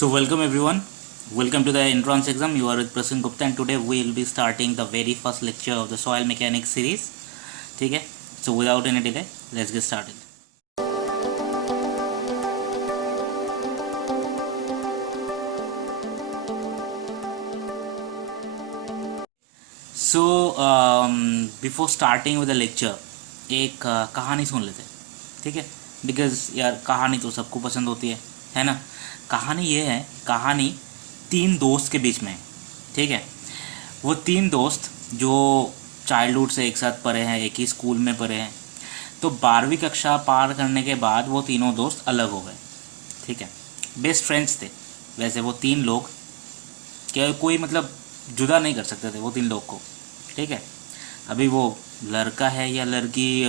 So welcome everyone. Welcome to the entrance exam. You are with Prasun Gupta and today we will be starting the very first lecture of the soil mechanics series. ठीक है? So without any delay, let's get started. So before starting with the lecture, एक कहानी सुन लेते हैं, ठीक है? Because यार कहानी तो सबको पसंद होती है ना? कहानी ये है, कहानी तीन दोस्त के बीच में है, ठीक है? वो तीन दोस्त जो चाइल्डहुड से एक साथ पढ़े हैं, एक ही स्कूल में पढ़े हैं, तो 12वीं कक्षा पार करने के बाद वो तीनों दोस्त अलग हो गए, ठीक है? बेस्ट फ्रेंड्स थे वैसे वो तीन लोग, क्या कोई मतलब जुदा नहीं कर सकते थे वो तीन लोग को, ठीक है? अभी वो लड़का है या लड़की,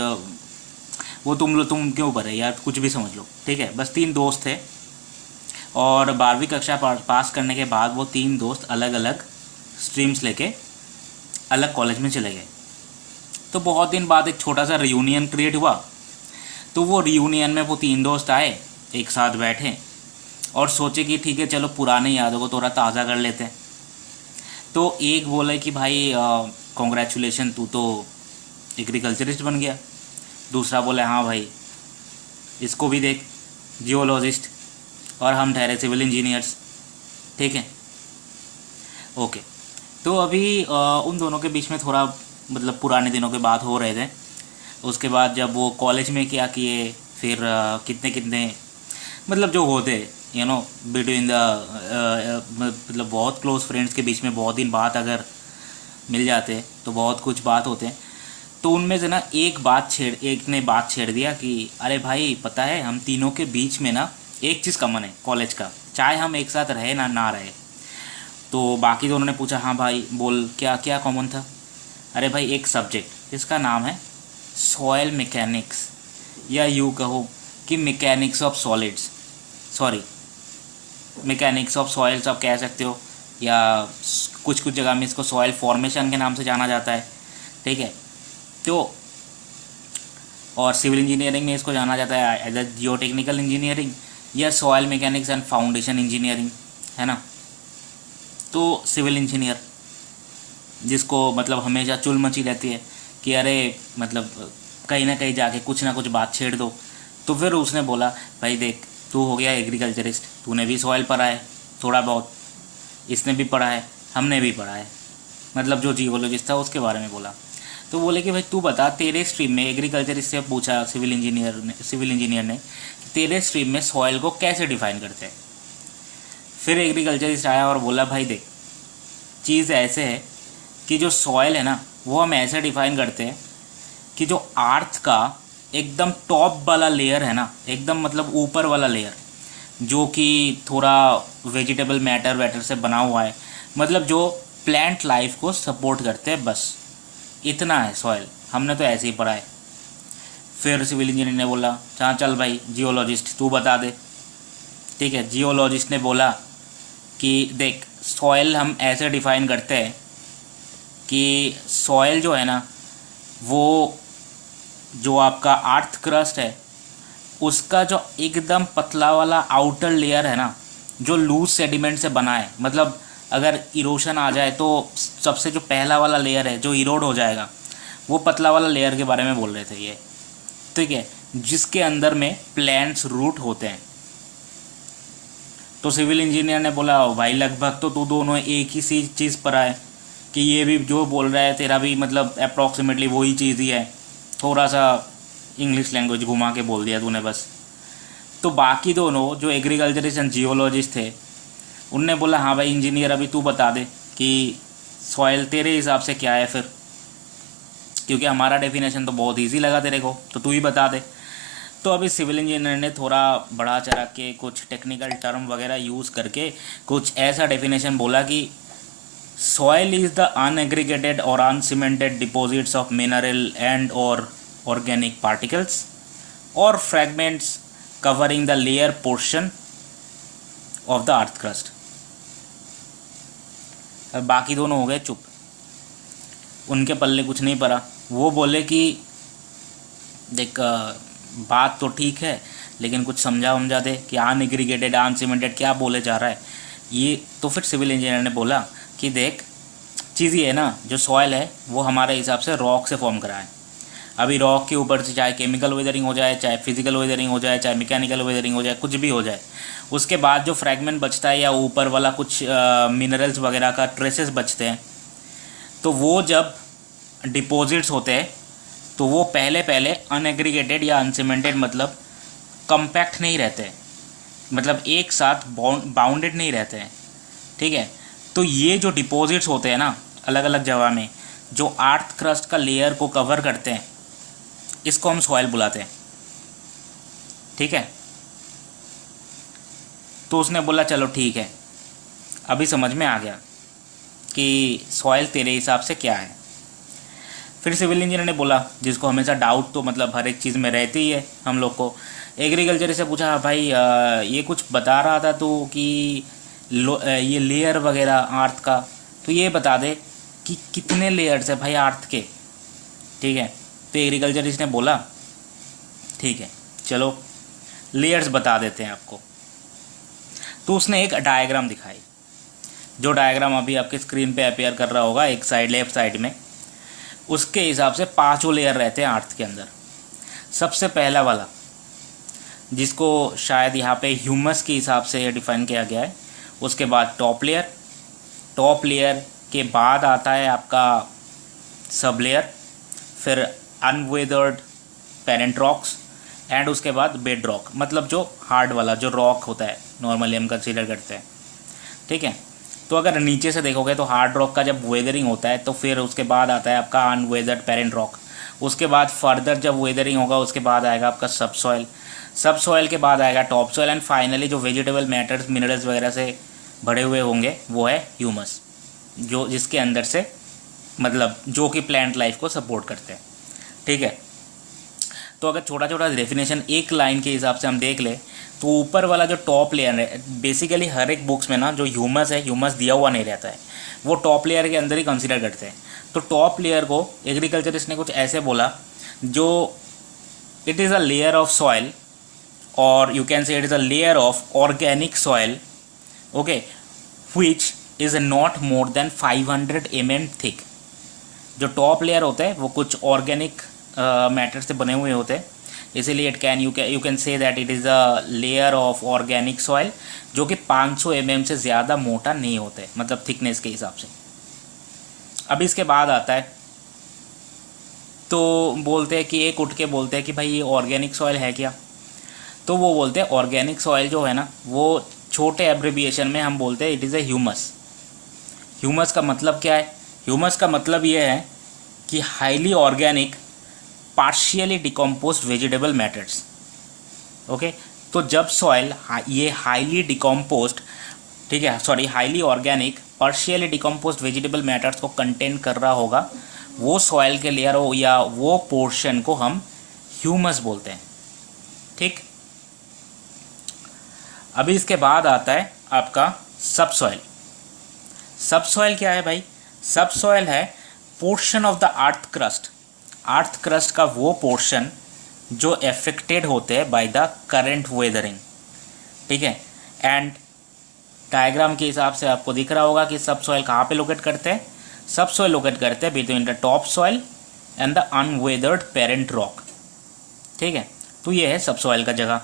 वो तुम क्यों ऊपर है यार, कुछ भी समझ लो, ठीक है? बस तीन दोस्त थे और 12वीं कक्षा पास करने के बाद वो तीन दोस्त अलग अलग स्ट्रीम्स लेके अलग कॉलेज में चले गए। तो बहुत दिन बाद एक छोटा सा रियूनियन क्रिएट हुआ। तो वो रियूनियन में वो तीन दोस्त आए, एक साथ बैठे और सोचे कि ठीक है चलो पुराने यादों को थोड़ा ताज़ा कर लेते हैं। तो एक बोले कि भाई कॉन्ग्रेचुलेशन, तू तो एग्रीकल्चरिस्ट बन गया। दूसरा बोले हाँ भाई इसको भी देख, जियोलॉजिस्ट, और हम ठहरे सिविल इंजीनियर्स, ठीक है? ओके। तो अभी उन दोनों के बीच में थोड़ा मतलब पुराने दिनों के बात हो रहे थे। उसके बाद जब वो कॉलेज में क्या किए, फिर कितने कितने मतलब जो होते बिटवीन द मतलब बहुत क्लोज फ्रेंड्स के बीच में बहुत दिन बाद अगर मिल जाते तो बहुत कुछ बात होते हैं। तो उनमें से ना एक ने बात छेड़ दिया कि अरे भाई पता है हम तीनों के बीच में ना एक चीज़ कॉमन है कॉलेज का, चाहे हम एक साथ रहे ना रहे। तो बाकी दोनों ने पूछा हाँ भाई बोल क्या क्या कॉमन था। अरे भाई एक सब्जेक्ट जिसका नाम है सॉयल मैकेनिक्स, या यूँ कहो कि mechanics of solids, sorry mechanics of soils आप कह सकते हो, या कुछ जगह में इसको सॉयल फॉर्मेशन के नाम से जाना जाता है, ठीक है? तो और सिविल इंजीनियरिंग में इसको जाना जाता है एज ए जियोटेक्निकल इंजीनियरिंग या soil mechanics and foundation engineering, है ना? तो सिविल इंजीनियर जिसको मतलब हमेशा चुल मची रहती है कि अरे मतलब कहीं ना कहीं जाके कुछ ना कुछ बात छेड़ दो। तो फिर उसने बोला भाई देख तू हो गया एग्रीकल्चरिस्ट, तूने भी सॉयल पढ़ा है थोड़ा बहुत, इसने भी पढ़ा है, हमने भी पढ़ा है, मतलब जो जियोलॉजिस्ट था उसके बारे में बोला। तो बोले कि भाई तू बता तेरे स्ट्रीम में, एग्रीकल्चरिस्ट से पूछा सिविल इंजीनियर ने तेरे स्ट्रीम में सॉयल को कैसे डिफाइन करते हैं? फिर एग्रीकल्चरिस्ट आया और बोला भाई देख चीज़ ऐसे है कि जो सॉयल है ना वो हम ऐसे डिफाइन करते हैं कि जो अर्थ का एकदम टॉप वाला लेयर है ना, एकदम मतलब ऊपर वाला लेयर जो कि थोड़ा वेजिटेबल मैटर से बना हुआ है, मतलब जो प्लांट लाइफ को सपोर्ट करते हैं, बस इतना है सॉयल, हमने तो ऐसे ही पढ़ा है। फिर सिविल इंजीनियर ने बोला हाँ चल भाई जियोलॉजिस्ट तू बता दे, ठीक है? जियोलॉजिस्ट ने बोला कि देख सॉयल हम ऐसे डिफाइन करते हैं कि सॉयल जो है ना वो जो आपका अर्थ क्रस्ट है उसका जो एकदम पतला वाला आउटर लेयर है ना, जो लूज सेडिमेंट से बना है, मतलब अगर इरोशन आ जाए तो सबसे जो पहला वाला लेयर है जो इरोड हो जाएगा, वो पतला वाला लेयर के बारे में बोल रहे थे ये, ठीक है? जिसके अंदर में प्लांट्स रूट होते हैं। तो सिविल इंजीनियर ने बोला भाई लगभग तो तू दोनों एक ही सी चीज़ पर आए कि ये भी जो बोल रहा है तेरा भी मतलब अप्रॉक्सीमेटली वही चीज़ ही है, थोड़ा सा इंग्लिश लैंग्वेज घुमा के बोल दिया तूने बस। तो बाकी दोनों जो एग्रीकल्चरिस्ट एंड जियोलॉजिस्ट थे उनने बोला हाँ भाई इंजीनियर अभी तू बता दे कि सॉयल तेरे हिसाब से क्या है फिर, क्योंकि हमारा डेफिनेशन तो बहुत इजी लगा तेरे को, तो तू ही बता दे। तो अभी सिविल इंजीनियर ने थोड़ा बढ़ा चढ़ा के कुछ टेक्निकल टर्म वगैरह यूज़ करके कुछ ऐसा डेफिनेशन बोला कि सॉयल इज़ द अनएग्रीगेटेड और uncemented deposits of mineral and और ऑर्गेनिक पार्टिकल्स और fragments covering the layer portion of the earth crust. बाकी दोनों हो गए चुप, उनके पल्ले कुछ नहीं पड़ा। वो बोले कि देख बात तो ठीक है लेकिन कुछ समझा दे कि अनएग्रीगेटेड अनसीमेंटेड क्या बोले जा रहा है ये। तो फिर सिविल इंजीनियर ने बोला कि देख चीज़ ये है ना, जो सॉयल है वो हमारे हिसाब से रॉक से फॉर्म करा है। अभी रॉक के ऊपर से चाहे केमिकल वेदरिंग हो जाए, चाहे फिजिकल वेदरिंग हो जाए, चाहे मैकेनिकल वेदरिंग हो जाए, कुछ भी हो जाए, उसके बाद जो फ्रैगमेंट बचता है या ऊपर वाला कुछ मिनरल्स वगैरह का ट्रेसेस बचते हैं, तो वो जब डिपॉजिट्स होते हैं तो वो पहले अनएग्रीगेटेड या अनसीमेंटेड मतलब कम्पैक्ट नहीं रहते, मतलब एक साथ बाउंडेड नहीं रहते हैं। ठीक है, तो ये जो डिपॉजिट्स होते हैं ना अलग अलग जगह में, जो अर्थ क्रस्ट का लेयर को कवर करते हैं, इसको हम सॉइल बुलाते हैं। ठीक है, तो उसने बोला चलो ठीक है, अभी समझ में आ गया कि सॉइल तेरे हिसाब से क्या है। फिर सिविल इंजीनियर ने बोला, जिसको हमेशा डाउट तो मतलब हर एक चीज़ में रहती ही है हम लोग को, एग्रीकल्चर से पूछा भाई ये कुछ बता रहा था तो कि ये लेयर वगैरह अर्थ का, तो ये बता दे कि कितने लेयर्स है भाई अर्थ के। ठीक है, तो एग्रीकल्चरिस्ट ने बोला ठीक है चलो लेयर्स बता देते हैं आपको। तो उसने एक डायग्राम दिखाई, जो डायग्राम अभी आपके स्क्रीन पे अपेयर कर रहा होगा एक साइड लेफ्ट साइड में। उसके हिसाब से 5 लेयर रहते हैं अर्थ के अंदर। सबसे पहला वाला, जिसको शायद यहाँ पे ह्यूमस के हिसाब से डिफाइन किया गया है, उसके बाद टॉप लेयर के बाद आता है आपका सब लेयर, फिर अनवेदर्ड पेरेंट रॉक्स, एंड उसके बाद बेड रॉक, मतलब जो हार्ड वाला जो रॉक होता है नॉर्मली हम कंसीडर करते हैं। ठीक है, तो अगर नीचे से देखोगे तो हार्ड रॉक का जब वेदरिंग होता है तो फिर उसके बाद आता है आपका अनवेदर्ड पेरेंट रॉक, उसके बाद फर्दर जब वेदरिंग होगा उसके बाद आएगा आपका सब सॉइल के बाद आएगा टॉप सॉइल, एंड फाइनली जो वेजिटेबल मैटर्स मिनरल्स वगैरह से भरे हुए होंगे वो है ह्यूमस, जो जिसके अंदर से मतलब जो कि प्लांट लाइफ को सपोर्ट करते हैं। ठीक है, तो अगर छोटा छोटा डेफिनेशन एक लाइन के हिसाब से हम देख ले तो ऊपर वाला जो टॉप लेयर है, बेसिकली हर एक बुक्स में ना जो ह्यूमस है, ह्यूमस दिया हुआ नहीं रहता है, वो टॉप लेयर के अंदर ही कंसीडर करते हैं। तो टॉप लेयर को एग्रीकल्चरिस्ट ने कुछ ऐसे बोला, जो it is a layer of soil, और you can say it is a layer of organic soil, okay, which is not more than 500 mm thick. जो टॉप लेयर होते हैं वो कुछ ऑर्गेनिक मैटर से बने हुए होते हैं, इसीलिए you can say that it is a layer of organic soil, जो कि 500 mm से ज़्यादा मोटा नहीं होते, मतलब थिकनेस के हिसाब से। अब इसके बाद आता है, तो बोलते हैं कि एक उठ के बोलते हैं कि भाई ये ऑर्गेनिक सॉइल है क्या, तो वो बोलते हैं ऑर्गेनिक सॉइल जो है ना वो छोटे एब्रिविएशन में हम बोलते हैं it is a humus. Humus का मतलब क्या है? ह्यूमस का मतलब ये है कि highly organic partially decomposed vegetable matters. Okay, तो जब सॉइल ये हाईली डिकम्पोज्ड, ठीक है, sorry highly organic partially decomposed vegetable matters को कंटेन कर रहा होगा, वो सॉइल के लेयर हो या वो पोर्शन को हम ह्यूमस बोलते हैं। ठीक, अभी इसके बाद आता है आपका सबसॉइल। सबसॉइल क्या है भाई? सबसॉइल है portion of the earth crust का वो पोर्शन जो एफेक्टेड होते हैं बाय द करंट वेदरिंग। ठीक है, एंड डायग्राम के हिसाब से आपको दिख रहा होगा कि सबसॉइल कहाँ पे लोकेट करते हैं। सबसॉइल लोकेट करते हैं between the top soil and the unweathered parent rock. ठीक है, तो ये है सबसॉइल का जगह।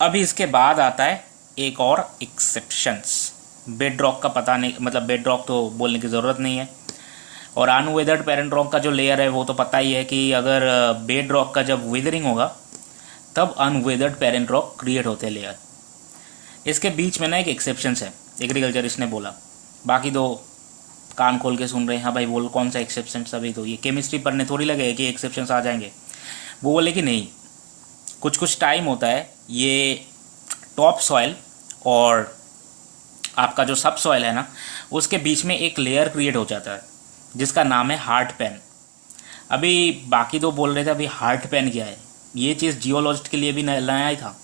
अभी इसके बाद आता है एक और एक्सेप्शंस। बेड रॉक का पता नहीं, मतलब बेड रॉक तो बोलने की ज़रूरत नहीं है, और अनवेदर्ड पेरेंट रॉक का जो लेयर है वो तो पता ही है कि अगर बेड रॉक का जब वेदरिंग होगा तब अनवेदर्ड पेरेंट रॉक क्रिएट होते हैं लेयर। इसके बीच में ना एक एक्सेप्शंस है, एग्रीकल्चरिस्ट ने बोला, बाकी तो कान खोल के सुन रहे हैं। हाँ भाई बोल, कौन सा एक्सेप्शंस? अभी तो ये केमिस्ट्री पढ़ने थोड़ी लगे कि एक्सेप्शंस आ जाएंगे। वो बोले कि नहीं, कुछ टाइम होता है ये टॉप सॉइल और आपका जो सब सॉइल है ना उसके बीच में एक लेयर क्रिएट हो जाता है जिसका नाम है हार्ड पैन। अभी बाकी तो बोल रहे थे अभी हार्ड पैन क्या है, ये चीज़ जियोलॉजिस्ट के लिए भी नया ही था,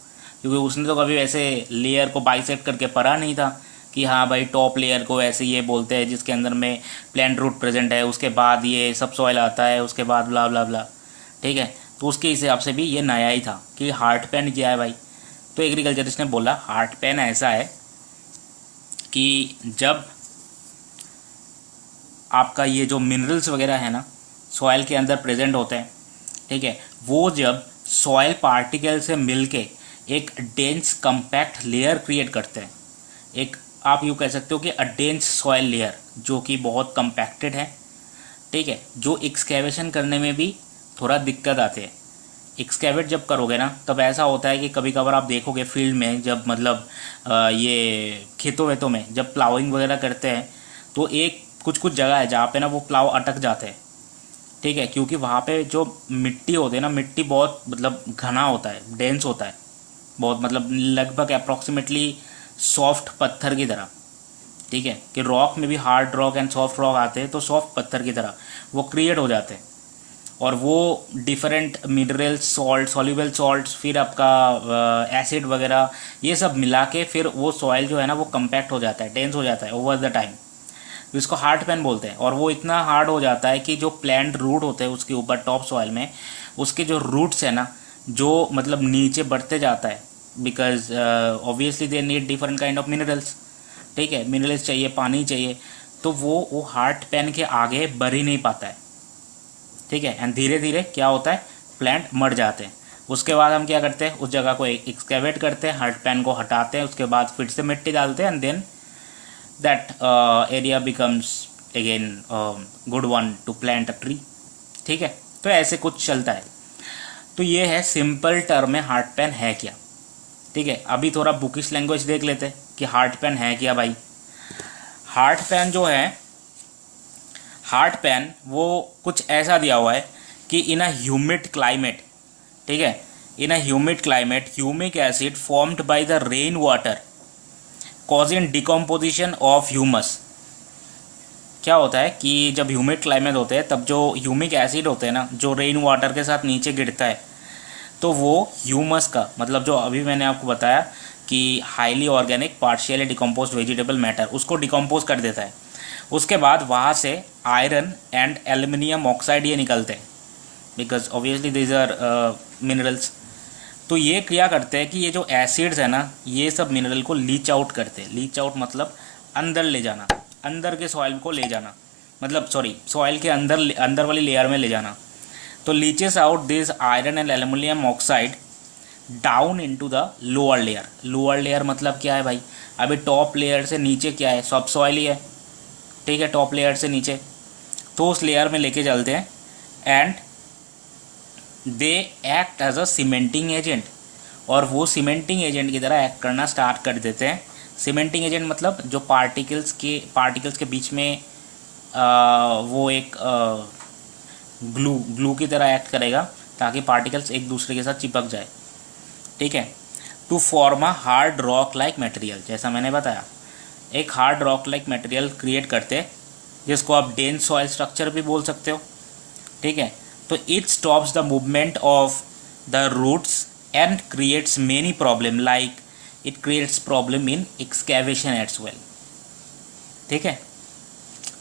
क्योंकि उसने तो कभी वैसे लेयर को बाइसेक्ट करके पढ़ा नहीं था कि हाँ भाई टॉप लेयर को ऐसे ये बोलते हैं जिसके अंदर में प्लांट रूट प्रेजेंट है, उसके बाद ये सब सॉइल आता है, उसके बाद ब्ला ब्ला ब्ला। ठीक है, तो उसके हिसाब से भी ये नया ही था कि हार्ट पेन क्या है भाई। तो एग्रीकल्चरिस्ट ने बोला हार्ट पेन ऐसा है कि जब आपका ये जो मिनरल्स वगैरह है ना सॉइल के अंदर प्रेजेंट होते हैं, ठीक है, वो जब सॉइल पार्टिकल से मिलके एक डेंस कंपैक्ट लेयर क्रिएट करते हैं, एक आप यूँ कह सकते हो कि अ डेंस सॉइल लेयर जो कि बहुत कंपैक्टेड है, ठीक है, जो एक्सकेवेशन करने में भी थोड़ा दिक्कत आते हैं। एक्सकेवेट जब करोगे ना तब ऐसा होता है कि कभी कभार आप देखोगे फील्ड में जब मतलब ये खेतों वेतों में जब प्लाउइंग वगैरह करते हैं तो एक कुछ कुछ जगह है जहाँ पे ना वो प्लाव अटक जाते हैं, ठीक है, क्योंकि वहाँ पे जो मिट्टी होती है ना, मिट्टी बहुत मतलब घना होता है, डेंस होता है बहुत, मतलब लगभग अप्रॉक्सीमेटली सॉफ्ट पत्थर की तरह, ठीक है, कि रॉक में भी hard rock and soft rock आते हैं, तो सॉफ्ट पत्थर की तरह वो क्रिएट हो जाते हैं। और वो different minerals, salt, soluble salts, फिर आपका एसिड वगैरह ये सब मिला के फिर वो सॉइल जो है ना वो कंपैक्ट हो जाता है, डेंस हो जाता है ओवर द टाइम। तो इसको हार्ड पेन बोलते हैं। और वो इतना हार्ड हो जाता है कि जो प्लांट रूट होते हैं उसके ऊपर टॉप सॉइल में, उसके जो रूट्स है ना जो मतलब नीचे बढ़ते जाता है, because obviously they need different kind of minerals, ठीक है, मिनरल्स चाहिए, पानी चाहिए, तो वो हार्ड पेन के आगे बढ़ ही नहीं पाता है, ठीक है, एंड धीरे धीरे क्या होता है, प्लांट मर जाते हैं। उसके बाद हम क्या करते हैं, उस जगह को एक्सकेवेट करते हैं, हार्ड पेन को हटाते हैं, उसके बाद फिर से मिट्टी डालते हैं, and then that area becomes again good one to plant a tree, ठीक है। तो ऐसे कुछ चलता है। तो ये है सिंपल टर्म में हार्ड पेन है क्या, ठीक है। अभी थोड़ा बुकिश लैंग्वेज देख लेते हैं कि हार्ड पेन है क्या भाई। हार्ड पेन जो है, हार्ड पेन वो कुछ ऐसा दिया हुआ है कि इन अ ह्यूमिड क्लाइमेट, ठीक है, in a humid climate humic acid formed by the rain water causing decomposition of humus. क्या होता है कि जब ह्यूमिड क्लाइमेट होते हैं तब जो ह्यूमिक एसिड होते हैं ना जो रेन वाटर के साथ नीचे गिरता है, तो वो ह्यूमस का मतलब जो अभी मैंने आपको बताया कि highly organic partially decompose vegetable matter उसको डिकम्पोज कर देता है। उसके बाद वहाँ से आयरन एंड एल्युमिनियम ऑक्साइड ये निकलते हैं, because obviously these are minerals. तो ये क्रिया करते हैं कि ये जो एसिड्स है ना ये सब मिनरल को लीच आउट करते हैं। लीच आउट मतलब अंदर ले जाना, अंदर के सॉइल को ले जाना, मतलब सॉरी सॉइल के अंदर अंदर वाली लेयर में ले जाना। तो leches out this iron and aluminium oxide down into the lower layer. Lower layer मतलब क्या है भाई, अभी टॉप लेयर से नीचे क्या है, सब सॉइल ही है, ठीक है, टॉप लेयर से नीचे, तो उस लेयर में लेके चलते हैं and they act as a cementing agent. और वो सीमेंटिंग एजेंट की तरह एक्ट करना स्टार्ट कर देते हैं। सीमेंटिंग एजेंट मतलब जो पार्टिकल्स के बीच में वो एक ग्लू की तरह एक्ट करेगा ताकि पार्टिकल्स एक दूसरे के साथ चिपक जाए, ठीक है। To form a hard rock like material, जैसा मैंने बताया एक hard rock like material create करते हैं जिसको आप डेंस सॉइल स्ट्रक्चर भी बोल सकते हो, ठीक है। तो it stops the movement of the roots and creates many problem, like it creates problem in excavation as well, ठीक है।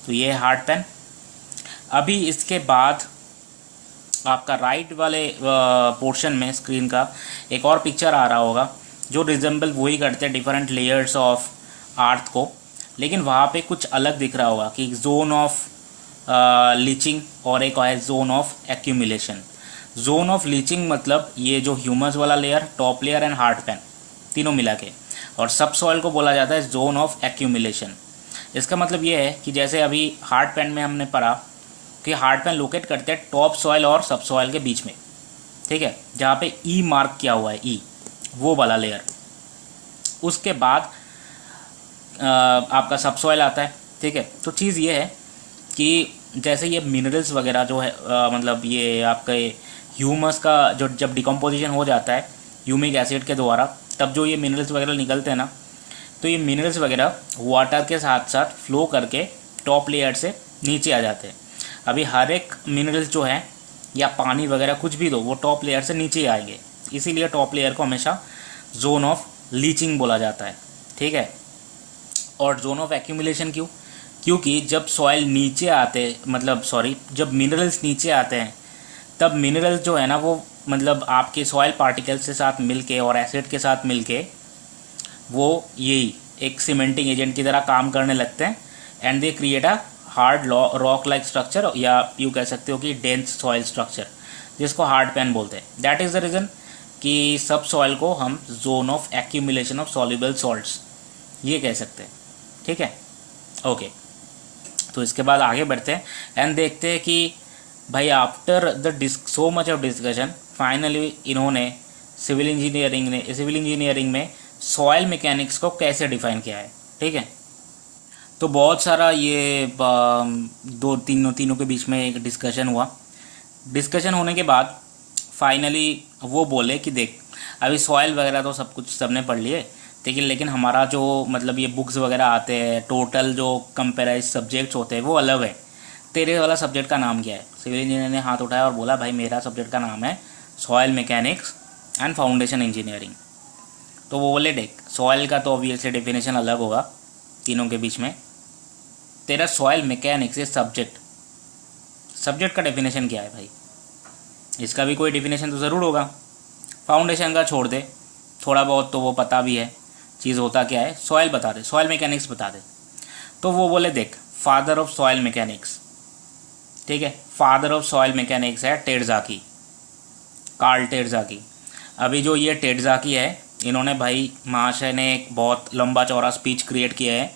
तो ये है हार्ड पेन। अभी इसके बाद आपका राइट वाले पोर्शन में स्क्रीन का एक और पिक्चर आ रहा होगा जो रिजेंबल वही करते हैं डिफरेंट लेयर्स ऑफ अर्थ को, लेकिन वहाँ पे कुछ अलग दिख रहा होगा कि जोन ऑफ लीचिंग और एक है zone of accumulation. Zone of leaching मतलब ये जो ह्यूमस वाला layer, top layer and hard pan तीनों मिला के, और सब सॉइल को बोला जाता है जोन ऑफ एक्यूमुलेशन। इसका मतलब ये है कि जैसे अभी हार्ड पेन में हमने पढ़ा कि हार्ड पेन लोकेट करते हैं टॉप सॉइल और सब सॉइल के बीच में, ठीक है, जहाँ पे ई मार्क किया हुआ है, ई वो वाला लेयर। उसके बाद आपका सब सॉइल आता है, ठीक है। तो चीज़ ये है कि जैसे ये मिनरल्स वगैरह जो है मतलब ये आपके ह्यूमस का जो जब डिकम्पोजिशन हो जाता है ह्यूमिक एसिड के द्वारा, तब जो ये मिनरल्स वगैरह निकलते हैं ना, तो ये मिनरल्स वगैरह वाटर के साथ साथ फ्लो करके टॉप लेयर से नीचे आ जाते हैं। अभी हर एक मिनरल्स जो है या पानी वगैरह कुछ भी दो वो टॉप लेयर से नीचे ही आएंगे, इसीलिए टॉप लेयर को हमेशा जोन ऑफ लीचिंग बोला जाता है, ठीक है। और जोन ऑफ एक्यूमुलेशन क्यों, क्योंकि जब सॉइल नीचे आते मतलब सॉरी जब मिनरल्स नीचे आते हैं तब मिनरल्स जो है ना वो मतलब आपके सॉइल पार्टिकल्स के साथ मिलके और एसिड के साथ मिलके वो यही एक सीमेंटिंग एजेंट की तरह काम करने लगते हैं and they create a hard rock like structure, या यू कह सकते हो कि डेंस सॉइल स्ट्रक्चर, जिसको हार्ड पैन बोलते हैं। दैट इज़ द रीज़न कि सब सॉइल को हम zone of accumulation of soluble salts ये कह सकते हैं। ठीक है, ओके। तो इसके बाद आगे बढ़ते हैं एंड देखते हैं कि भाई after the so much of discussion finally इन्होंने सिविल इंजीनियरिंग में सॉइल मैकेनिक्स को कैसे डिफाइन किया है। ठीक है, तो बहुत सारा ये तीनों के बीच में एक डिस्कशन होने के बाद फाइनली वो बोले कि देख अभी सॉइल वगैरह तो सब कुछ सबने पढ़ लिए, लेकिन हमारा जो मतलब ये बुक्स वगैरह आते हैं, टोटल जो कंपेराइज सब्जेक्ट्स होते हैं वो अलग है। तेरे वाला सब्जेक्ट का नाम क्या है? सिविल इंजीनियर ने हाथ उठाया और बोला भाई मेरा सब्जेक्ट का नाम है soil mechanics and foundation engineering. तो वो बोले देख सॉइल का तो ऑब्वियसली डेफिनेशन अलग होगा तीनों के बीच में, तेरा सॉइल मैकेनिक्स ये सब्जेक्ट का डेफिनेशन क्या है भाई? इसका भी कोई डेफिनेशन तो ज़रूर होगा। फाउंडेशन का छोड़ दे, थोड़ा बहुत तो वो पता भी है चीज़ होता क्या है, सॉइल बता दे, सॉइल मैकेनिक्स बता दे। तो वो बोले देख फादर ऑफ सॉइल मैकेनिक्स, ठीक है, फादर ऑफ सॉइल मैकेनिक्स है टेडज़ाकी, कार्ल टेडज़ाकी। अभी जो ये टेडज़ाकी है इन्होंने भाई महाशय ने एक बहुत लंबा चौड़ा स्पीच क्रिएट किया है।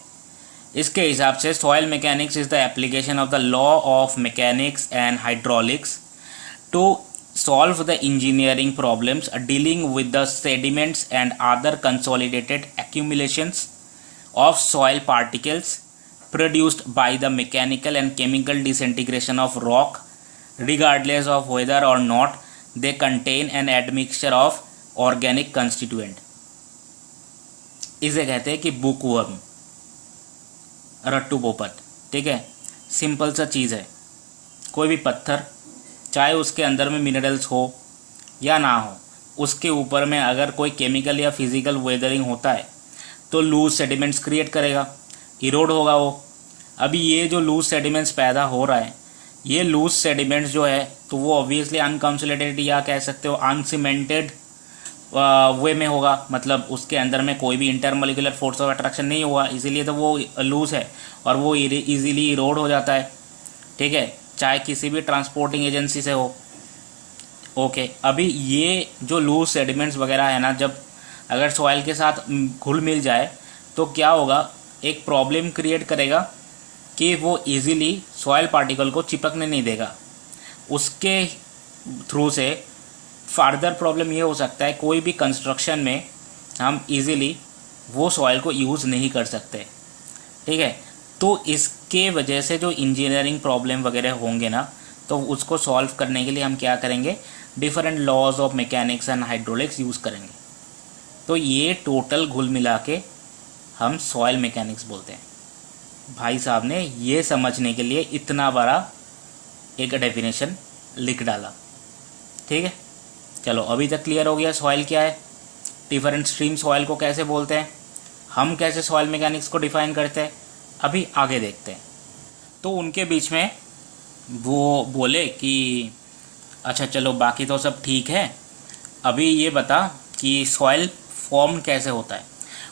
इसके हिसाब से soil mechanics is the application of the law of mechanics and hydraulics to solve the engineering problems dealing with the sediments and other consolidated accumulations of soil particles produced by the mechanical and chemical disintegration of rock, regardless of whether or not they contain an admixture of organic constituent। इसे कहते हैं कि bookworm, रट्टू पोपट। ठीक है, simple सा चीज़ है, कोई भी पत्थर चाहे उसके अंदर में मिनरल्स हो या ना हो, उसके ऊपर में अगर कोई केमिकल या फिजिकल वेदरिंग होता है तो लूज सेडिमेंट्स क्रिएट करेगा, इरोड होगा वो। अभी ये जो लूज सेडिमेंट्स पैदा हो रहा है, ये लूज सेडिमेंट्स जो है तो वो ऑब्वियसली अनकंसोलिडेटेड या कह सकते हो अनसीमेंटेड वे में होगा, मतलब उसके अंदर में कोई भी इंटरमोलिकुलर फोर्स ऑफ अट्रैक्शन नहीं हुआ, इसीलिए तो वो लूज है और वो इजीली इरोड हो जाता है। ठीक है, चाहे किसी भी ट्रांसपोर्टिंग एजेंसी से हो। ओके, अभी ये जो लूज सेडिमेंट्स वगैरह है ना, जब अगर सॉइल के साथ घुल मिल जाए तो क्या होगा, एक प्रॉब्लम क्रिएट करेगा कि वो इजीली सॉइल पार्टिकल को चिपकने नहीं देगा। उसके थ्रू से फर्दर प्रॉब्लम ये हो सकता है कोई भी कंस्ट्रक्शन में हम इजीली वो सॉइल को यूज़ नहीं कर सकते। ठीक है, तो इसके वजह से जो इंजीनियरिंग प्रॉब्लम वगैरह होंगे ना, तो उसको सॉल्व करने के लिए हम क्या करेंगे, different laws of mechanics and hydraulics use करेंगे। तो ये टोटल घुल मिला के हम सॉइल मैकेनिक्स बोलते हैं। भाई साहब ने ये समझने के लिए इतना बड़ा एक डेफिनेशन लिख डाला। ठीक है, चलो अभी तक क्लियर हो गया सॉइल क्या है, डिफरेंट स्ट्रीम सॉइल को कैसे बोलते हैं, हम कैसे सॉइल मैकेनिक्स को डिफाइन करते हैं। अभी आगे देखते हैं। तो उनके बीच में वो बोले कि अच्छा चलो बाकी तो सब ठीक है, अभी ये बता कि सॉइल फॉर्म कैसे होता है।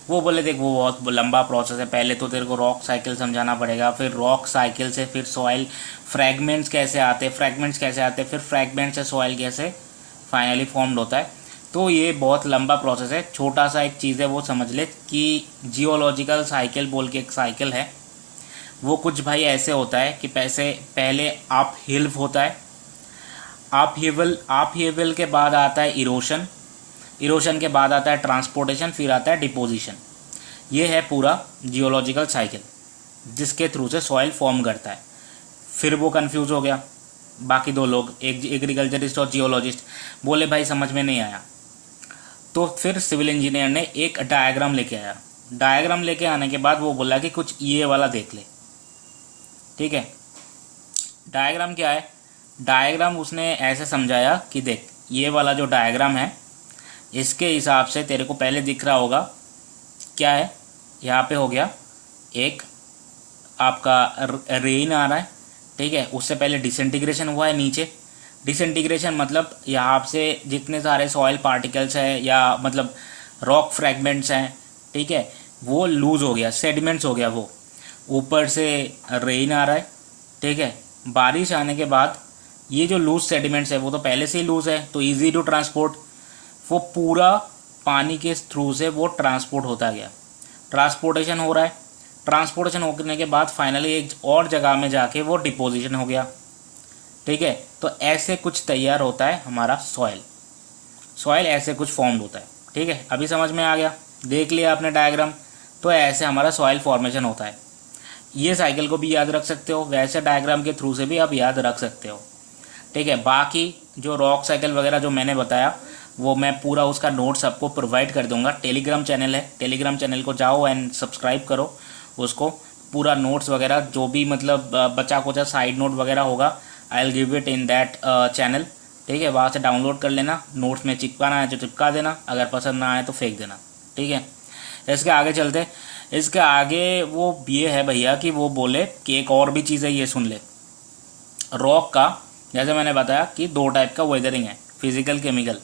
वो बोले देख वो बहुत लंबा प्रोसेस है, पहले तो तेरे को रॉक साइकिल समझाना पड़ेगा, फिर रॉक साइकिल से फिर सॉइल फ्रैगमेंट्स कैसे आते, फिर फ्रैगमेंट से सॉइल कैसे फाइनली फॉर्म्ड होता है। तो ये बहुत लंबा प्रोसेस है। छोटा सा एक चीज़ है वो समझ ले कि जियोलॉजिकल साइकिल बोल के एक साइकिल है, वो कुछ भाई ऐसे होता है कि पहले आप हिल होता है, आप हीवल के बाद आता है इरोशन के बाद आता है ट्रांसपोर्टेशन, फिर आता है डिपोजिशन। ये है पूरा जियोलॉजिकल साइकिल जिसके थ्रू से सॉइल फॉर्म करता है। फिर वो कंफ्यूज हो गया, बाकी दो लोग, एक एग्रीकल्चरिस्ट और जियोलॉजिस्ट, बोले भाई समझ में नहीं आया। तो फिर सिविल इंजीनियर ने एक डायग्राम लेके आया। डायग्राम लेके आने के बाद वो बोला कि कुछ ये वाला देख ले। ठीक है, डायग्राम क्या है, डायग्राम उसने ऐसे समझाया कि देख ये वाला जो डायग्राम है इसके हिसाब से तेरे को पहले दिख रहा होगा क्या है, यहाँ पे हो गया एक आपका रेन आ रहा है। ठीक है, उससे पहले डिसइंटीग्रेशन हुआ है नीचे, डिसइंटीग्रेशन मतलब यहाँ से जितने सारे सॉइल पार्टिकल्स हैं या मतलब रॉक फ्रैगमेंट्स हैं, ठीक है, वो लूज हो गया, सेडिमेंट्स हो गया, वो ऊपर से रेन आ रहा है, ठीक है, बारिश आने के बाद ये जो लूज सेडिमेंट्स है वो तो पहले से ही लूज है, तो इजी टू ट्रांसपोर्ट, वो पूरा पानी के थ्रू से वो ट्रांसपोर्ट होता गया, ट्रांसपोर्टेशन हो रहा है, ट्रांसपोर्टेशन होने के बाद फाइनली एक और जगह में जाके वो डिपोजिशन हो गया, ठीक है। तो ऐसे कुछ तैयार होता है हमारा सॉइल, सॉइल ऐसे कुछ फॉर्म होता है, ठीक है। अभी समझ में आ गया, देख लिया आपने डायग्राम, तो ऐसे हमारा सॉइल फॉर्मेशन होता है। ये साइकिल को भी याद रख सकते हो, वैसे डायग्राम के थ्रू से भी आप याद रख सकते हो, ठीक है। बाकी जो रॉक साइकिल वगैरह जो मैंने बताया वो मैं पूरा उसका नोट्स आपको प्रोवाइड कर दूंगा, टेलीग्राम चैनल है, टेलीग्राम चैनल को जाओ एंड सब्सक्राइब करो उसको, पूरा नोट्स वगैरह जो भी मतलब बचा कुचा साइड नोट वगैरह होगा I will give it in that channel, ठीक है। वहाँ से डाउनलोड कर लेना, नोट्स में चिपकाना है तो चिपका देना, अगर पसंद ना आए तो फेंक देना, ठीक है। इसके आगे चलते, इसके आगे वो ये है भैया कि वो बोले कि एक और भी चीज़ है, ये सुन ले। रॉक का जैसे मैंने बताया कि 2 टाइप का वेदरिंग है, फिजिकल केमिकल।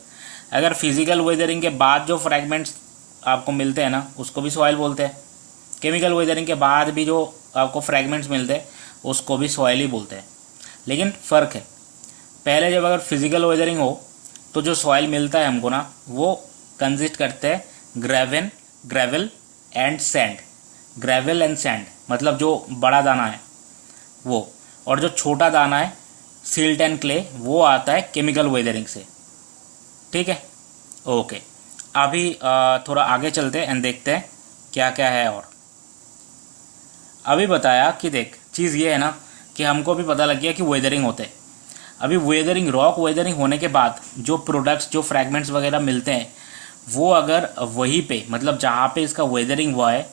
अगर फिजिकल वेदरिंग के बाद जो फ्रैगमेंट्स आपको मिलते हैं ना उसको भी सॉइल बोलते हैं, केमिकल वेदरिंग के बाद भी जो आपको फ्रैगमेंट्स मिलते हैं उसको भी सॉइल ही बोलते हैं। लेकिन फ़र्क है, पहले जब अगर फिजिकल वेदरिंग हो तो जो सॉइल मिलता है हमको ना वो कंसिस्ट करते हैं gravel and sand, gravel and sand मतलब जो बड़ा दाना है वो, और जो छोटा दाना है सिल्ट एंड क्ले वो आता है केमिकल वेदरिंग से, ठीक है। ओके, अभी थोड़ा आगे चलते हैं एंड देखते हैं क्या क्या है। और अभी बताया कि देख चीज़ ये है ना कि हमको भी पता लग गया कि वेदरिंग होते हैं। अभी वेदरिंग, रॉक वेदरिंग होने के बाद जो प्रोडक्ट्स जो फ्रैगमेंट्स वगैरह मिलते हैं वो अगर वहीं पे मतलब जहाँ पे इसका वेदरिंग हुआ है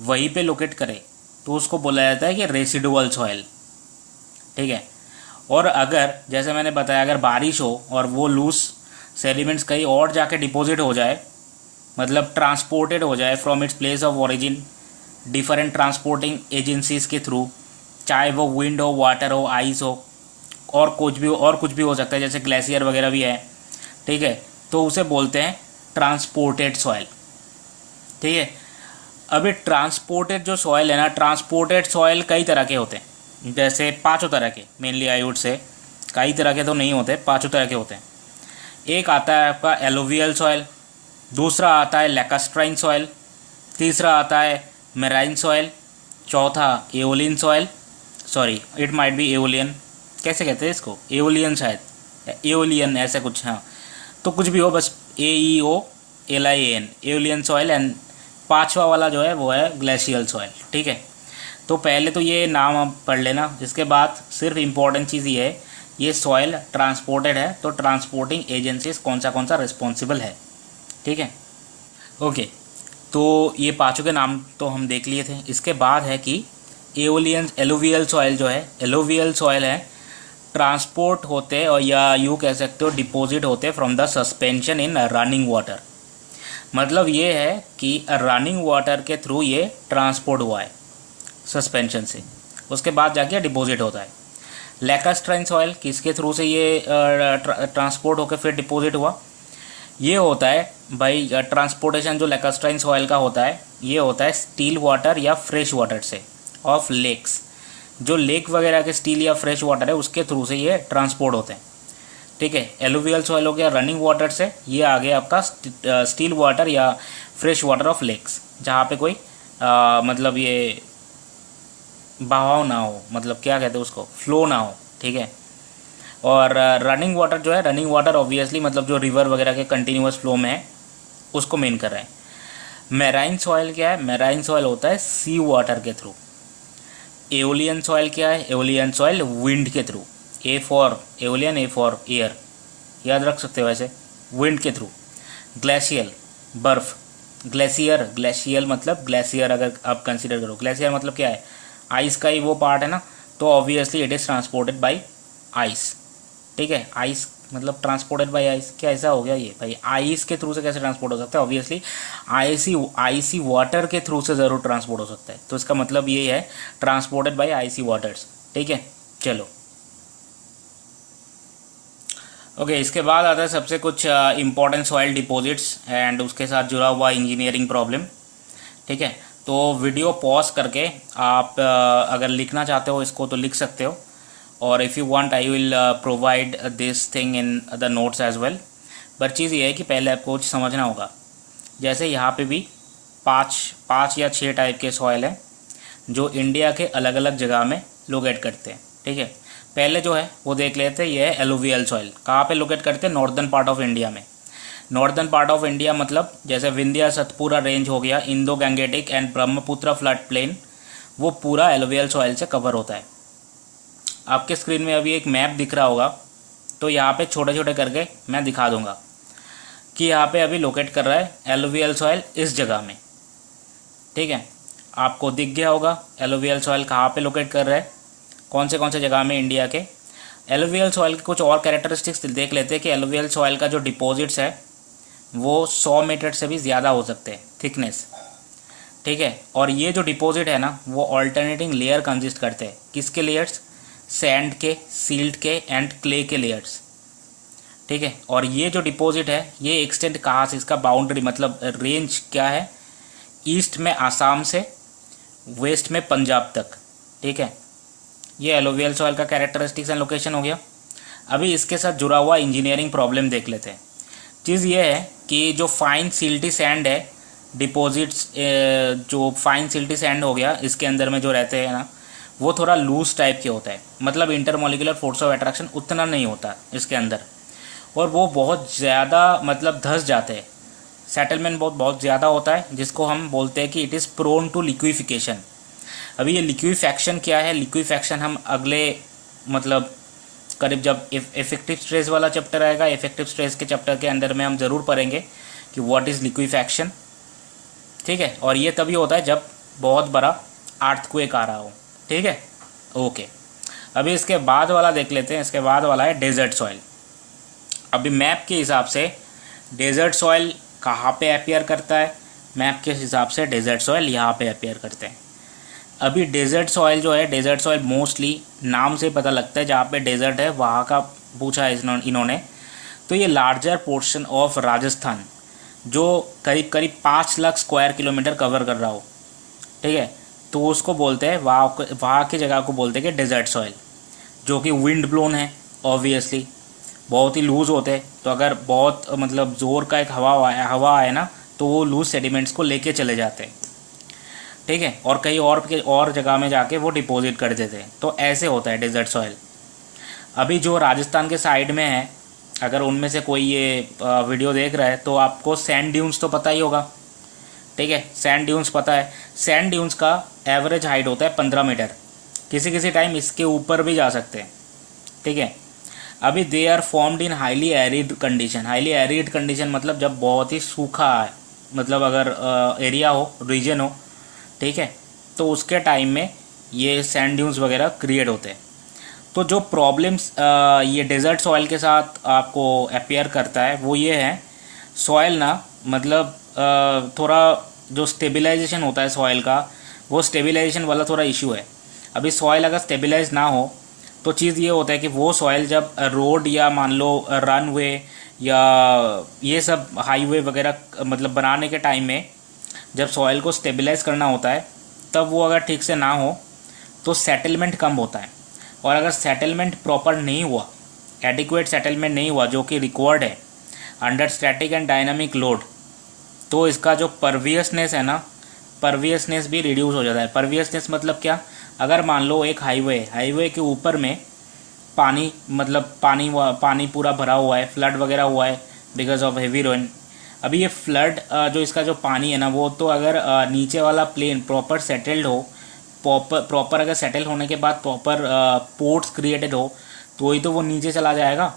वहीं पे लोकेट करे तो उसको बोला जाता है कि रेसिडुअल सॉइल, ठीक है। और अगर जैसे मैंने बताया अगर बारिश हो और वो लूज सेडिमेंट्स कहीं और जाके डिपॉजिट हो जाए, मतलब ट्रांसपोर्टेड हो जाए from its place of origin different transporting agencies के थ्रू, चाहे वो विंड हो, वाटर हो, आइस हो, और कुछ भी हो सकता है, जैसे ग्लेशियर वगैरह भी है, ठीक है, तो उसे बोलते हैं ट्रांसपोर्टेड सॉइल, ठीक है। अभी ट्रांसपोर्टेड जो सॉइल है ना, ट्रांसपोर्टेड सॉइल कई तरह के होते हैं, जैसे 5 तरह के मेनली आई वुड से, कई तरह के तो नहीं होते, 5 तरह के होते हैं। एक आता है आपका एलोवियल सॉइल, दूसरा आता है लैकास्ट्राइन सॉइल, तीसरा आता है मेराइन सॉइल, चौथा aeolian soil, sorry it might be aeolian, कैसे कहते हैं इसको, एओलियन शायद, एओलियन ऐसा कुछ, हाँ तो कुछ भी हो, बस AEOLIAN, एओलियन सॉइल। एंड 5वां वाला जो है वो है ग्लेशियल सॉइल, ठीक है। तो पहले तो ये नाम आप पढ़ लेना, इसके बाद सिर्फ इम्पॉर्टेंट चीज़ ये है, ये सॉइल ट्रांसपोर्टेड है तो ट्रांसपोर्टिंग एजेंसीज कौन सा रिस्पॉन्सिबल है, ठीक है। ओके, तो ये 5 के नाम तो हम देख लिए थे। इसके बाद है कि एलुवियल सॉइल जो है, एलुवियल सॉइल है, ट्रांसपोर्ट होते और या यूँ कह सकते हो डिपॉजिट होते from the suspension in running water, मतलब ये है कि रनिंग वाटर के थ्रू ये ट्रांसपोर्ट हुआ है सस्पेंशन से, उसके बाद जाके डिपॉजिट होता है। लैकास्ट्राइन सॉइल किसके थ्रू से ये ट्रांसपोर्ट होकर फिर डिपॉजिट हुआ, ये होता है भाई ट्रांसपोर्टेशन जो लैकास्ट्राइन सॉइल का होता है ये होता है स्टील वाटर या फ्रेश वाटर से ऑफ लेक्स, जो लेक वगैरह के स्टील या फ्रेश वाटर है उसके थ्रू से ये ट्रांसपोर्ट होते हैं, ठीक है। एलुवियल सॉइल हो गया रनिंग वाटर से, ये आ गया आपका स्टील वाटर या फ्रेश वाटर ऑफ लेक्स, जहाँ पे कोई मतलब ये बहाव ना हो, मतलब क्या कहते हैं उसको, फ्लो ना हो, ठीक है। और रनिंग वाटर जो है, रनिंग वाटर ऑब्वियसली मतलब जो रिवर वगैरह के कंटिन्यूस फ्लो में है उसको मेन कर रहे हैं। मैराइन सॉइल क्या है, मैराइन सॉइल होता है सी वाटर के थ्रू। एओलियन सॉइल क्या है, एओलियन सॉइल विंड के through, A for aeolian, A for air, याद रख सकते हो वैसे, विंड के थ्रू। ग्लेशियल बर्फ, ग्लेशियर, ग्लेशियल मतलब ग्लेशियर अगर आप कंसिडर करो, ग्लेशियर मतलब क्या है, आइस का ही वो पार्ट है ना, तो obviously it is transported by ice, ठीक है। आइस मतलब ट्रांसपोर्टेड बाई आइस, क्या ऐसा हो गया ये भाई, आइस के थ्रू से कैसे ट्रांसपोर्ट हो सकता है, ऑब्वियसली आईसी वाटर के थ्रू से ज़रूर ट्रांसपोर्ट हो सकता है, तो इसका मतलब ये है ट्रांसपोर्टेड बाई आईसी वाटर्स, ठीक है। चलो ओके, इसके बाद आता है सबसे कुछ इम्पोर्टेंट सॉइल डिपॉजिट्स एंड उसके साथ जुड़ा हुआ इंजीनियरिंग प्रॉब्लम। ठीक है, तो वीडियो पॉज करके आप अगर लिखना चाहते हो इसको तो लिख सकते हो, और if you want I will provide this thing in the notes as well. पर चीज़ ये है कि पहले आपको कुछ समझना होगा। जैसे यहाँ पे भी पाँच या 6 टाइप के सॉइल हैं जो इंडिया के अलग अलग जगह में लोकेट करते हैं। ठीक है, पहले जो है वो देख लेते हैं, ये है एलुवियल सॉइल। कहाँ पे लोकेट करते हैं? नॉर्दर्न पार्ट ऑफ इंडिया में। नॉर्दर्न पार्ट ऑफ इंडिया मतलब जैसे विंध्या सतपुरा रेंज हो गया, Indo Gangetic and Brahmaputra flood plain, वो पूरा एलुवियल सॉइल से कवर होता है। आपके स्क्रीन में अभी एक मैप दिख रहा होगा, तो यहाँ पे छोटे छोटे करके मैं दिखा दूंगा कि यहाँ पे अभी लोकेट कर रहा है एलुवियल सॉइल इस जगह में। ठीक है, आपको दिख गया होगा एलुवियल सॉइल कहाँ पे लोकेट कर रहा है, कौन से जगह में इंडिया के। एलुवियल सॉइल के कुछ और कैरेक्टरिस्टिक्स देख लेते हैं कि एलुवियल सॉइल का जो डिपॉजिट्स है वो 100 मीटर से भी ज़्यादा हो सकते हैं थिकनेस। ठीक है, और ये जो डिपॉजिट है ना वो ऑल्टरनेटिंग लेयर कंसिस्ट करते हैं। किसके लेयर्स? सैंड के, सिल्ट के एंड क्ले के लेयर्स। ठीक है, और ये जो डिपॉजिट है ये एक्सटेंड कहाँ से, इसका बाउंड्री मतलब रेंज क्या है? ईस्ट में आसाम से वेस्ट में पंजाब तक। ठीक है, ये एलुवियल सॉइल का कैरेक्टरिस्टिक्स एंड लोकेशन हो गया। अभी इसके साथ जुड़ा हुआ इंजीनियरिंग प्रॉब्लम देख लेते हैं। चीज़ ये है कि जो फाइन सिल्टी सैंड है, डिपॉजिट्स जो फाइन सिल्टी सैंड हो गया, इसके अंदर में जो रहते हैं ना वो थोड़ा लूज टाइप के होता है, मतलब इंटरमोलिकुलर फोर्स ऑफ अट्रैक्शन उतना नहीं होता इसके अंदर, और वो बहुत ज़्यादा मतलब धंस जाते हैं। सेटलमेंट बहुत ज़्यादा होता है, जिसको हम बोलते हैं कि it is prone to liquification. अभी ये लिक्विफैक्शन क्या है? लिक्विफैक्शन हम अगले मतलब करीब जब इफेक्टिव स्ट्रेस वाला चैप्टर आएगा, इफेक्टिव स्ट्रेस के चैप्टर के अंदर में हम ज़रूर पढ़ेंगे कि व्हाट इज़ लिक्विफैक्शन। ठीक है, और ये तभी होता है जब बहुत बड़ा अर्थक्वेक आ रहा हो। ठीक है, ओके। अभी इसके बाद वाला देख लेते हैं। इसके बाद वाला है डेजर्ट सॉइल। अभी मैप के हिसाब से डेजर्ट सॉइल कहाँ पे अपीयर करता है? मैप के हिसाब से डेजर्ट सॉइल यहाँ पे अपीयर करते हैं। अभी डेजर्ट सॉइल जो है, डेजर्ट सॉइल मोस्टली नाम से पता लगता है, जहाँ पे डेजर्ट है वहाँ का पूछा है इन्होंने। तो ये लार्जर पोर्शन ऑफ राजस्थान जो करीब करीब 5 लाख स्क्वायर किलोमीटर कवर कर रहा हो। ठीक है, तो उसको बोलते हैं, वहाँ की जगह को बोलते हैं कि डेजर्ट सॉइल, जो कि विंड ब्लोन है ऑब्वियसली, बहुत ही लूज़ होते हैं। तो अगर बहुत मतलब ज़ोर का एक हवा आए ना तो वो लूज सेडिमेंट्स को लेके चले जाते हैं। ठीक है, और कहीं और जगह में जाके वो डिपॉजिट कर देते हैं। तो ऐसे होता है डेजर्ट सॉइल। अभी जो राजस्थान के साइड में है, अगर उनमें से कोई ये वीडियो देख रहा है तो आपको सैंड ड्यून्स तो पता ही होगा। ठीक है, सैंड ड्यून्स पता है। सैंड ड्यून्स का एवरेज हाइट होता है 15 मीटर, किसी किसी टाइम इसके ऊपर भी जा सकते हैं। ठीक है, अभी they are formed in highly arid condition. Highly arid condition मतलब जब बहुत ही सूखा है, मतलब अगर एरिया हो, रीजन हो, ठीक है, तो उसके टाइम में ये सैंड ड्यून्स वगैरह क्रिएट होते हैं। तो जो प्रॉब्लम्स ये डेजर्ट सॉइल के साथ आपको अपीयर करता है वो ये है, सॉइल ना मतलब थोड़ा जो स्टेबलाइजेशन होता है सॉइल का, वो स्टेबलाइजेशन वाला थोड़ा इशू है। अभी सॉइल अगर स्टेबलाइज ना हो तो चीज़ ये होता है कि वो सॉइल जब रोड या मान लो रनवे या ये सब हाईवे वगैरह मतलब बनाने के टाइम में जब सॉइल को स्टेबलाइज करना होता है, तब वो अगर ठीक से ना हो तो सेटलमेंट कम होता है। और अगर सेटलमेंट प्रॉपर नहीं हुआ, एडिक्वेट सेटलमेंट नहीं हुआ जो कि रिक्वायर्ड है under static and dynamic load, तो इसका जो परवियसनेस है ना, परवियसनेस भी रिड्यूस हो जाता है। परवियसनेस मतलब क्या? अगर मान लो एक हाईवे के ऊपर में पानी मतलब पानी पूरा भरा हुआ है, फ्लड वगैरह हुआ है बिकॉज ऑफ हेवी रेन। अभी ये फ्लड जो इसका जो पानी है ना, वो तो अगर नीचे वाला प्लेन प्रॉपर सेटल्ड हो, प्रॉपर अगर सेटल होने के बाद प्रॉपर पोर्ट्स क्रिएटेड हो, तो ही तो वो नीचे चला जाएगा।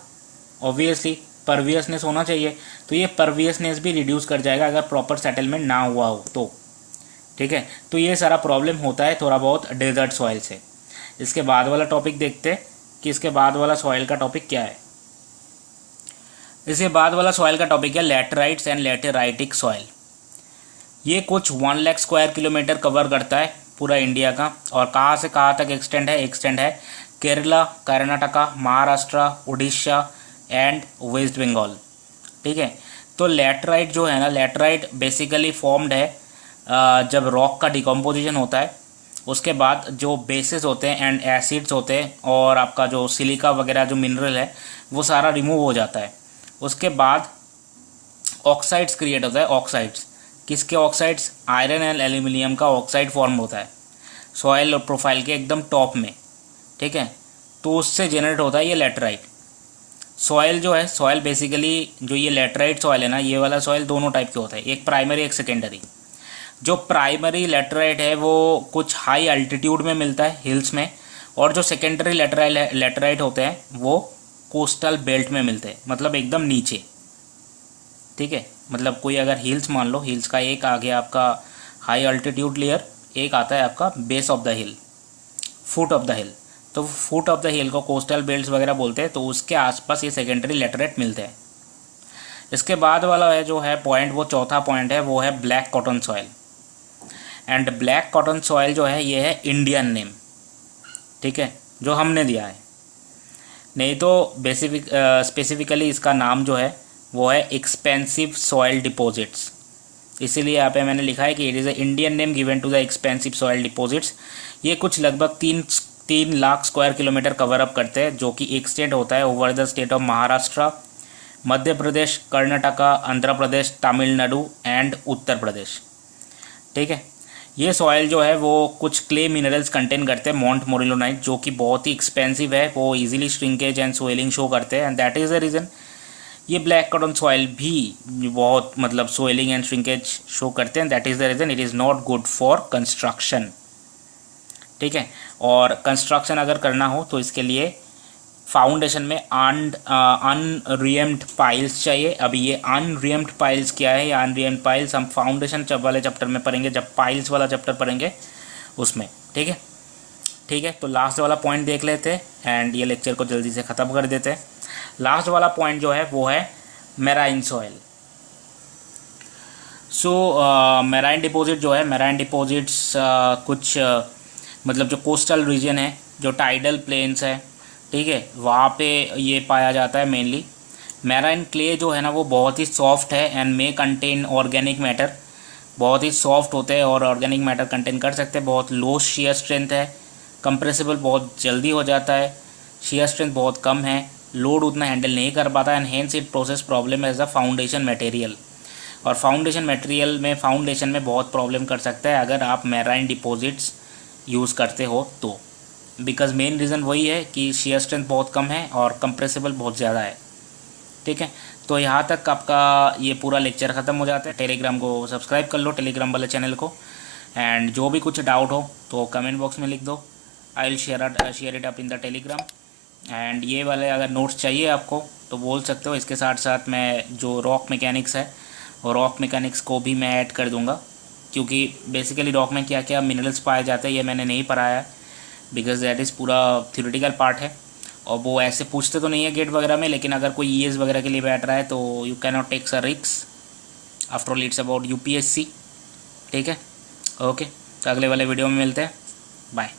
ऑब्वियसली परवियसनेस होना चाहिए, तो ये परवियसनेस भी रिड्यूस कर जाएगा अगर प्रॉपर सेटलमेंट ना हुआ हो तो। ठीक है, तो ये सारा प्रॉब्लम होता है थोड़ा बहुत डेजर्ट सॉइल से। इसके बाद वाला टॉपिक देखते हैं कि इसके बाद वाला सॉइल का टॉपिक क्या है। इसके बाद वाला सॉइल का टॉपिक है लैटेराइट्स एंड लैटेराइटिक सॉइल। ये कुछ 1 लाख स्क्वायर किलोमीटर कवर करता है पूरा इंडिया का, और कहाँ से कहाँ तक एक्सटेंड है? केरला, कर्नाटका, महाराष्ट्र, उड़ीसा एंड वेस्ट बंगाल। ठीक है, तो लैटराइट जो है ना, लैटराइट बेसिकली फॉर्म्ड है जब रॉक का डिकम्पोजिशन होता है, उसके बाद जो बेसिस होते हैं एंड एसिड्स होते हैं और आपका जो सिलिका वगैरह जो मिनरल है वो सारा रिमूव हो जाता है। उसके बाद ऑक्साइड्स क्रिएट होता है। ऑक्साइड्स किसके ऑक्साइड्स? आयरन एंड एल्यूमिनियम का ऑक्साइड फॉर्म होता है सॉइल प्रोफाइल के एकदम टॉप में। ठीक है, तो उससे जनरेट होता है ये लैटराइट। सॉइल जो है, सॉइल बेसिकली जो ये लैटराइट सॉइल है ना, ये वाला सॉइल दोनों टाइप के होता है, एक प्राइमरी एक सेकेंडरी। जो प्राइमरी लैटराइट है वो कुछ हाई अल्टीट्यूड में मिलता है हिल्स में, और जो सेकेंडरी लैटराइट होते हैं वो कोस्टल बेल्ट में मिलते हैं, मतलब एकदम नीचे। ठीक है, मतलब कोई अगर हिल्स मान लो, हिल्स का एक आ गया आपका हाई अल्टीट्यूड लेयर, एक आता है आपका base of the hill, foot of the हिल। तो फुट ऑफ द हिल को कोस्टल बेल्ट्स वगैरह बोलते हैं, तो उसके आसपास ये सेकेंडरी लैटराइट मिलते हैं। इसके बाद वाला है जो है पॉइंट, वो चौथा पॉइंट है, वो है black cotton soil. And black cotton soil जो है ये है इंडियन नेम। ठीक है, जो हमने दिया है, नहीं तो स्पेसिफिकली इसका नाम जो है वो है एक्सपेंसिव सॉइल डिपॉजिट्स। इसीलिए यहाँ पे मैंने लिखा है कि it is a Indian name given to the expensive soil deposits. ये कुछ लगभग 3 lakh square kilometre cover up करते हैं, जो कि एक स्टेट होता है over the state of Maharashtra, Madhya Pradesh, Karnataka, Andhra Pradesh, Tamil Nadu and Uttar Pradesh. ठीक है, ये सॉइल जो है वो कुछ क्ले मिनरल्स कंटेन करते हैं, मॉन्ट मोरिलोनाइट, जो कि बहुत ही एक्सपेंसिव है, वो इजीली श्रिंकेज एंड सोइलिंग शो करते हैं, and that is the reason ये ब्लैक कॉटन सॉइल भी बहुत मतलब सोइलिंग एंड श्रिंकेज शो करते हैं। That is the reason it is not good for construction. ठीक है, और कंस्ट्रक्शन अगर करना हो तो इसके लिए फाउंडेशन में अनरिएम्ड पाइल्स चाहिए। अभी ये अनरिएम्ड पाइल्स क्या है? या अनरिएम्ड पाइल्स हम फाउंडेशन वाले चैप्टर में पढ़ेंगे, जब पाइल्स वाला चैप्टर पढ़ेंगे उसमें। ठीक है, ठीक है, तो लास्ट वाला पॉइंट देख लेते हैं एंड ये लेक्चर को जल्दी से ख़त्म कर देते हैं। लास्ट वाला पॉइंट जो है वो है मैराइन सॉइल। सो मैराइन डिपॉजिट जो है, मैराइन डिपॉजिट्स कुछ मतलब जो कोस्टल रीजन है, जो टाइडल प्लेन्स है, ठीक है, वहाँ पे ये पाया जाता है मेनली। मैराइन क्ले जो है ना वो बहुत ही सॉफ्ट है and may contain organic matter, बहुत ही सॉफ्ट होते हैं और ऑर्गेनिक मैटर कंटेन कर सकते हैं। बहुत लो शेयर स्ट्रेंथ है, कंप्रेसिबल बहुत जल्दी हो जाता है, शेयर स्ट्रेंथ बहुत कम है, लोड उतना हैंडल नहीं कर पाता, and hence it process problem as a foundation material. और फाउंडेशन मटेरियल में, फाउंडेशन में बहुत प्रॉब्लम कर सकता है अगर आप मैराइन डिपॉजिट्स यूज़ करते हो तो, बिकॉज मेन रीज़न वही है कि शेयर स्ट्रेंथ बहुत कम है और कंप्रेसिबल बहुत ज़्यादा है। ठीक है, तो यहाँ तक आपका ये पूरा लेक्चर ख़त्म हो जाता है। टेलीग्राम को सब्सक्राइब कर लो, टेलीग्राम वाले चैनल को, एंड जो भी कुछ डाउट हो तो कमेंट बॉक्स में लिख दो, I will share it up in the Telegram. And ये वाले अगर नोट्स चाहिए आपको तो बोल सकते हो। इसके साथ साथ मैं जो रॉक मैकेनिक्स है, वो रॉक मैकेनिक्स को भी मैं ऐड कर दूंगा, क्योंकि बेसिकली रॉक में क्या क्या मिनरल्स पाए जाते हैं ये मैंने नहीं पढ़ाया है, बिकॉज दैट इज़ पूरा थ्योरेटिकल पार्ट है, और वो ऐसे पूछते तो नहीं है गेट वगैरह में, लेकिन अगर कोई ईएस वगैरह के लिए बैठ रहा है तो you can not takes a रिक्स, after all it's about UPSC. ठीक है, ओके, तो अगले वाले वीडियो में मिलते हैं, बाय।